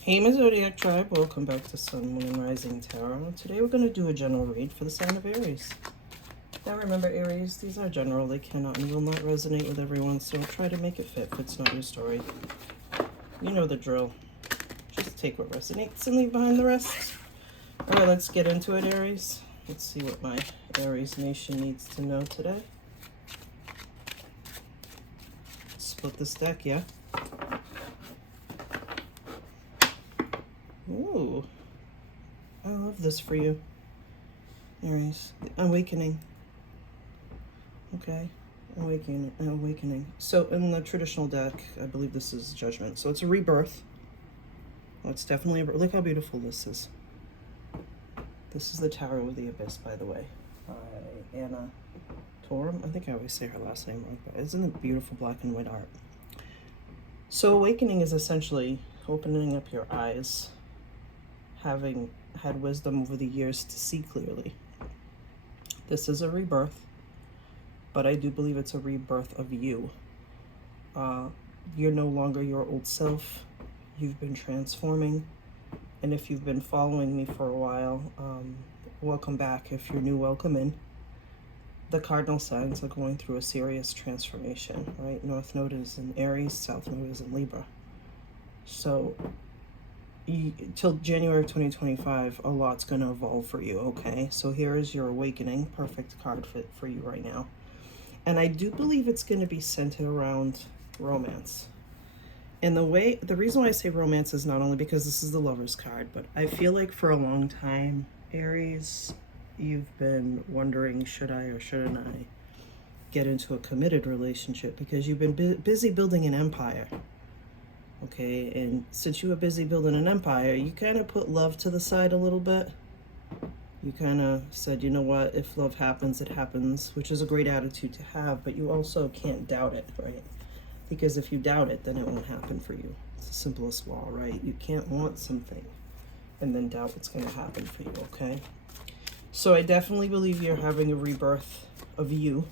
Hey, my Zodiac Tribe, welcome back to SunMoon Rising Tarot. Today we're going to do a general read for the sign of Aries. Now remember, Aries, these are general. They cannot and will not resonate with everyone, so try to make it fit if it's not your story. You know the drill. Just take what resonates and leave behind the rest. Alright, let's get into it, Aries. Let's see what my Aries Nation needs to know today. Split this deck, yeah? Ooh, I love this for you, Aries. Awakening. Okay, awakening. So in the traditional deck, I believe this is Judgment. So it's a rebirth. Oh, it's definitely a rebirth. Look how beautiful this is. This is the Tarot of the Abyss, by the way, by Anna Torum. I think I always say her last name wrong, but isn't it beautiful black and white art? So awakening is essentially opening up your eyes, having had wisdom over the years to see clearly. This is a rebirth, but I do believe it's a rebirth of you. You're no longer your old self. You've been transforming, and if you've been following me for a while, welcome back. If you're new, welcome in. The cardinal signs are going through a serious transformation, right? North Node is in Aries, South Node is in Libra. So till January of 2025, a lot's going to evolve for you, okay? So here is your awakening, perfect card fit for you right now. And I do believe it's going to be centered around romance. And the reason why I say romance is not only because this is the Lover's card, but I feel like for a long time, Aries, you've been wondering, should I or shouldn't I get into a committed relationship? Because you've been busy building an empire. Okay, and since you were busy building an empire, you kind of put love to the side a little bit. You kind of said, you know what, if love happens, it happens, which is a great attitude to have, but you also can't doubt it, right? Because if you doubt it, then it won't happen for you. It's the simplest law, right? You can't want something and then doubt what's going to happen for you, okay? So I definitely believe you're having a rebirth of you,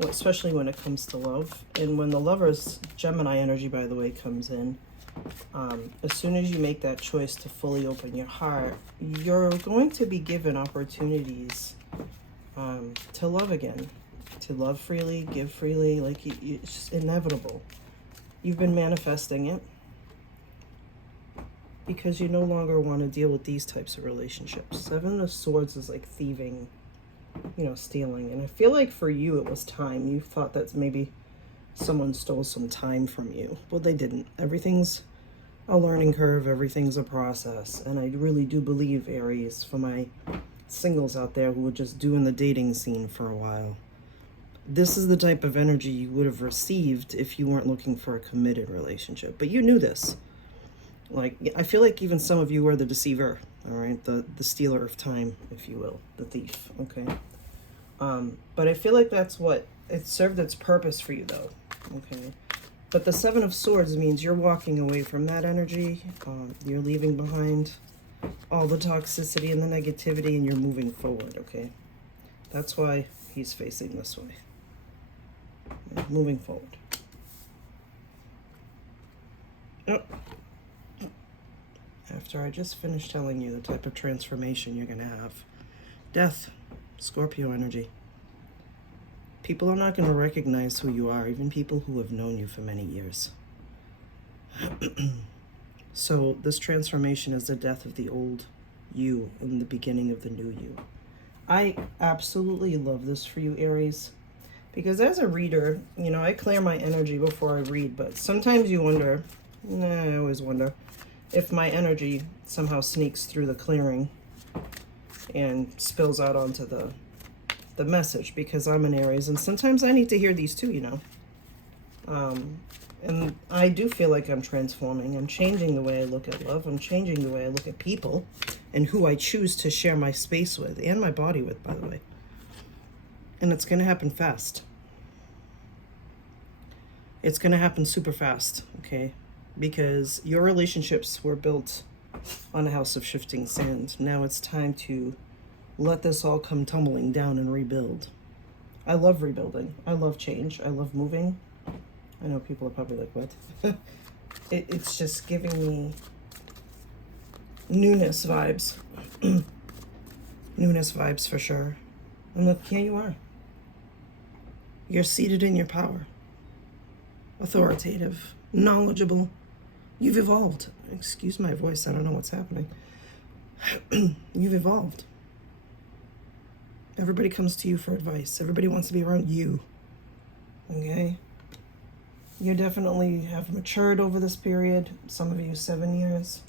especially when it comes to love. And when the Lover's Gemini energy, by the way, comes in, as soon as you make that choice to fully open your heart, you're going to be given opportunities to love again, to love freely, give freely. Like, it's just inevitable. You've been manifesting it because you no longer want to deal with these types of relationships. Seven of Swords is like thieving, you know, stealing. And I feel like for you, it was time. You thought that maybe someone stole some time from you. Well, they didn't. Everything's a learning curve. Everything's a process. And I really do believe, Aries, for my singles out there who were just doing the dating scene for a while, this is the type of energy you would have received if you weren't looking for a committed relationship. But you knew this. Like, I feel like even some of you are the deceiver, all right? The stealer of time, if you will, the thief, okay? But I feel like that's what, it served its purpose for you, though, okay? But the Seven of Swords means you're walking away from that energy. You're leaving behind all the toxicity and the negativity, and you're moving forward, okay? That's why he's facing this way. Moving forward. Oh. After I just finished telling you the type of transformation you're going to have. Death, Scorpio energy. People are not going to recognize who you are, even people who have known you for many years. So this transformation is the death of the old you and the beginning of the new you. I absolutely love this for you, Aries, because as a reader, you know, I clear my energy before I read, but sometimes you wonder, I always wonder, if my energy somehow sneaks through the clearing and spills out onto the message, because I'm an Aries, and sometimes I need to hear these too, you know. And I do feel like I'm transforming. I'm changing the way I look at love. I'm changing the way I look at people and who I choose to share my space with, and my body with, by the way. And it's going to happen fast. It's going to happen super fast, okay? Because your relationships were built on a house of shifting sand. Now it's time to let this all come tumbling down and rebuild. I love rebuilding. I love change. I love moving. I know people are probably like, what? It's just giving me Newness vibes. Newness vibes for sure. And look, here you are. You're seated in your power. Authoritative, knowledgeable. You've evolved. Excuse my voice, I don't know what's happening. You've evolved. Everybody comes to you for advice. Everybody wants to be around you. Okay? You definitely have matured over this period. Some of you 7 years,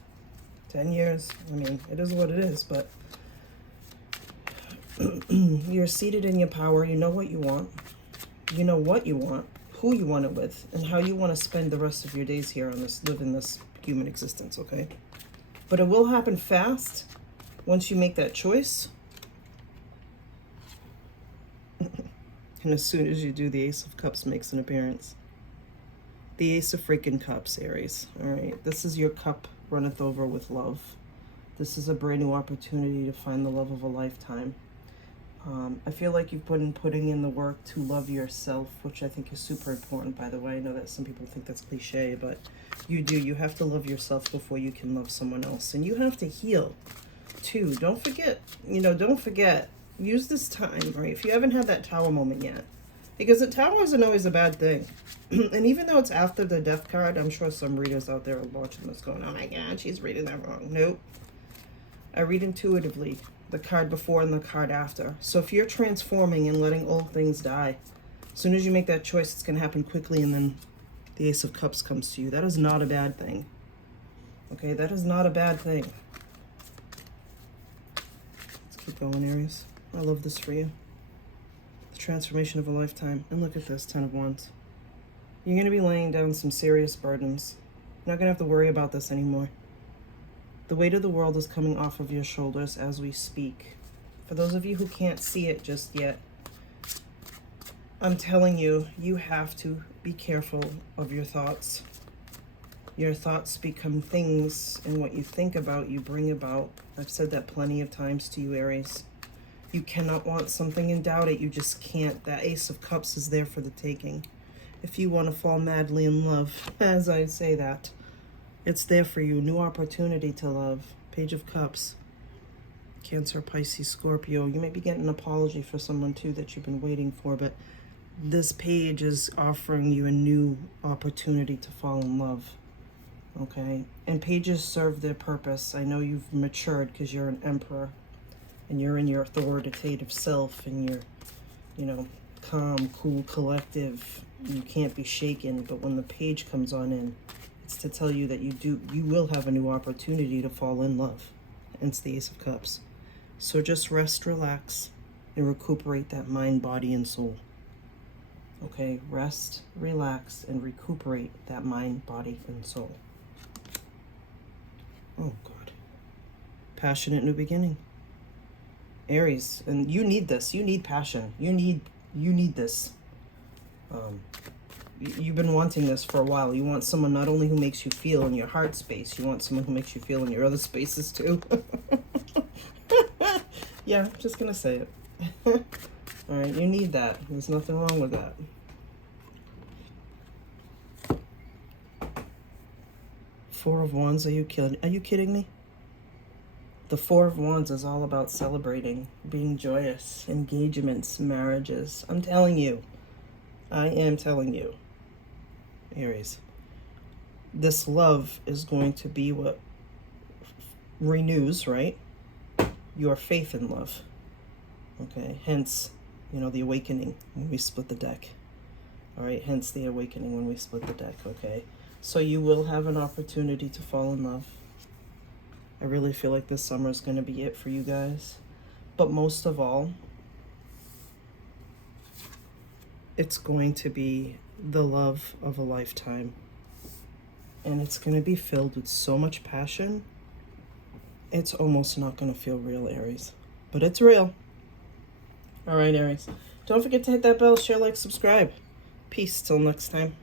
10 years. I mean, it is what it is, but you're seated in your power. You know what you want. You know what you want, who you want it with, and how you want to spend the rest of your days here on this, live in this human existence, okay? But it will happen fast once you make that choice. And as soon as you do, the Ace of Cups makes an appearance. The Ace of freaking Cups, Aries. All right, this is your cup runneth over with love. This is a brand new opportunity to find the love of a lifetime. I feel like you've been putting in the work to love yourself, which I think is super important, by the way. I know that some people think that's cliche, but you do. You have to love yourself before you can love someone else. And you have to heal, too. Don't forget, don't forget. Use this time, right? If you haven't had that tower moment yet. Because the tower isn't always a bad thing. And even though it's after the death card, I'm sure some readers out there are watching this going, oh my God, she's reading that wrong. Nope. I read intuitively. The card before and the card after. So if you're transforming and letting old things die, as soon as you make that choice, it's going to happen quickly, and then the Ace of Cups comes to you. That is not a bad thing. Okay, that is not a bad thing. Let's keep going, Aries. I love this for you. The transformation of a lifetime. And look at this, 10 of Wands. You're going to be laying down some serious burdens. You're not going to have to worry about this anymore. The weight of the world is coming off of your shoulders as we speak. For those of you who can't see it just yet, I'm telling you, you have to be careful of your thoughts. Your thoughts become things, and what you think about, you bring about. I've said that plenty of times to you, Aries. You cannot want something and doubt it. You just can't. That Ace of Cups is there for the taking. If you want to fall madly in love, as I say that, it's there for you. New opportunity to love. Page of Cups. Cancer, Pisces, Scorpio. You may be getting an apology for someone too that you've been waiting for, but this page is offering you a new opportunity to fall in love. Okay? And pages serve their purpose. I know you've matured because you're an emperor and you're in your authoritative self and you're, calm, cool, collective. You can't be shaken, but when the page comes on in, it's to tell you that you will have a new opportunity to fall in love. Hence the Ace of Cups. So just rest, relax, and recuperate that mind, body, and soul. Okay, rest, relax, and recuperate that mind, body, and soul. Oh, God. Passionate new beginning. Aries, and you need this. You need passion. You need this. You've been wanting this for a while. You want someone not only who makes you feel in your heart space, you want someone who makes you feel in your other spaces too. Yeah, I'm just gonna say it. All right, you need that. There's nothing wrong with that. Four of Wands, are you kidding me? The Four of Wands is all about celebrating, being joyous, engagements, marriages. I'm telling you. I am telling you, Aries, this love is going to be what renews, right, your faith in love. Okay, hence, the awakening when we split the deck. All right, hence the awakening when we split the deck, okay? So you will have an opportunity to fall in love. I really feel like this summer is going to be it for you guys. But most of all, it's going to be the love of a lifetime. And it's going to be filled with so much passion, it's almost not going to feel real, Aries. But it's real. All right, Aries. Don't forget to hit that bell, share, like, subscribe. Peace till next time.